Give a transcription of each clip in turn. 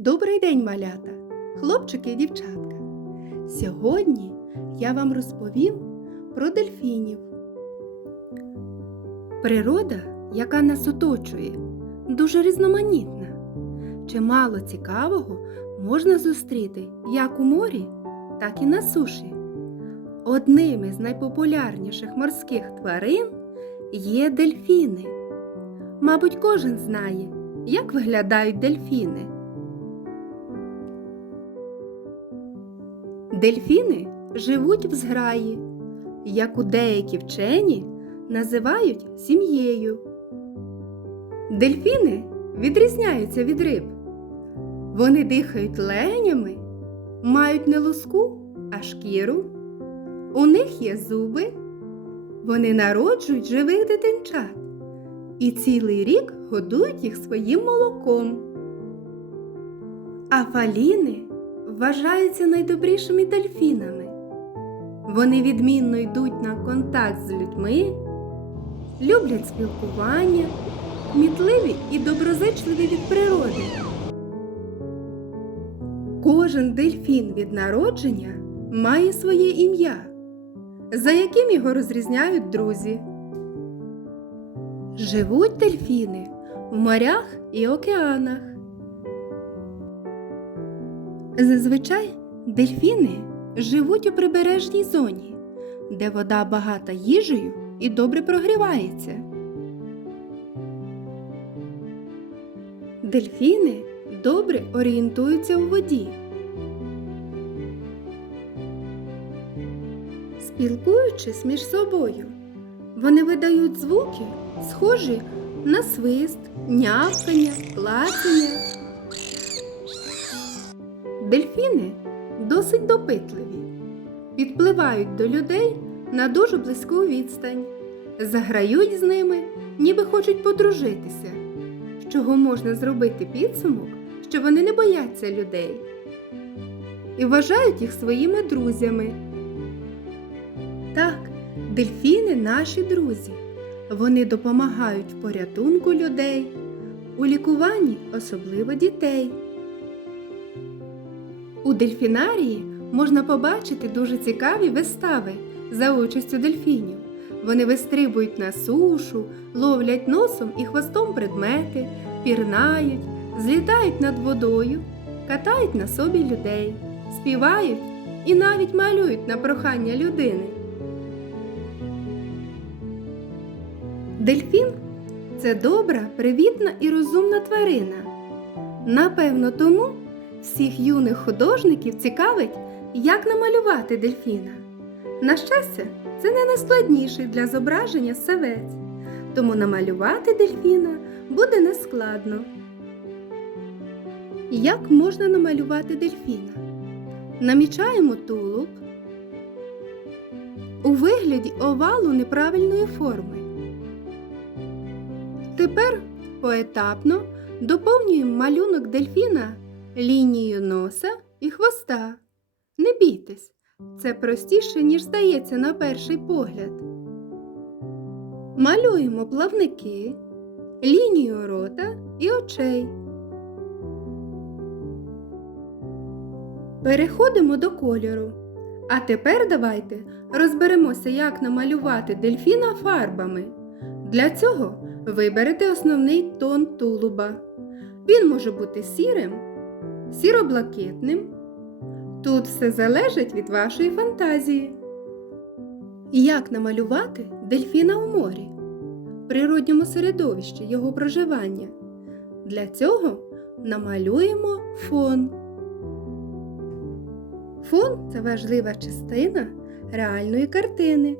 Добрий день, малята, хлопчики і дівчатка. Сьогодні я вам розповім про дельфінів. Природа, яка нас оточує, дуже різноманітна. Чимало цікавого можна зустріти як у морі, так і на суші. Одним із найпопулярніших морських тварин є дельфіни. Мабуть, кожен знає, як виглядають дельфіни. Дельфіни живуть в зграї, яку деякі вчені називають сім'єю. Дельфіни відрізняються від риб. Вони дихають легенями, мають не луску, а шкіру. У них є зуби. Вони народжують живих дитинчат і цілий рік годують їх своїм молоком. А фаліни вважаються найдобрішими дельфінами. Вони відмінно йдуть на контакт з людьми, люблять спілкування, кмітливі і доброзичливі від природи. Кожен дельфін від народження має своє ім'я, за яким його розрізняють друзі. Живуть дельфіни в морях і океанах. Зазвичай дельфіни живуть у прибережній зоні, де вода багата їжею і добре прогрівається. Дельфіни добре орієнтуються у воді. Спілкуючись між собою, вони видають звуки, схожі на свист, нявкання, клацання. Дельфіни досить допитливі, підпливають до людей на дуже близьку відстань, заграють з ними, ніби хочуть подружитися, з чого можна зробити підсумок, що вони не бояться людей і вважають їх своїми друзями. Так, дельфіни наші друзі. Вони допомагають в порятунку людей, у лікуванні особливо дітей. У дельфінарії можна побачити дуже цікаві вистави за участю дельфінів. Вони вистрибують на сушу, ловлять носом і хвостом предмети, пірнають, злітають над водою, катають на собі людей, співають і навіть малюють на прохання людини. Дельфін це добра, привітна і розумна тварина. Напевно, тому всіх юних художників цікавить, як намалювати дельфіна. На щастя, це не найскладніший для зображення савець, тому намалювати дельфіна буде нескладно. Як можна намалювати дельфіна? Намічаємо тулуб у вигляді овалу неправильної форми. Тепер поетапно доповнюємо малюнок дельфіна лінією носа і хвоста. Не бійтесь, це простіше, ніж здається на перший погляд. Малюємо плавники, лінію рота і очей. Переходимо до кольору. А тепер давайте розберемося, як намалювати дельфіна фарбами. Для цього виберете основний тон тулуба. Він може бути сірим, сіро-блакитним. Тут все залежить від вашої фантазії. Як намалювати дельфіна у морі, в природньому середовищі його проживання? Для цього намалюємо фон. Фон це важлива частина реальної картини.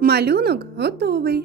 Малюнок готовий.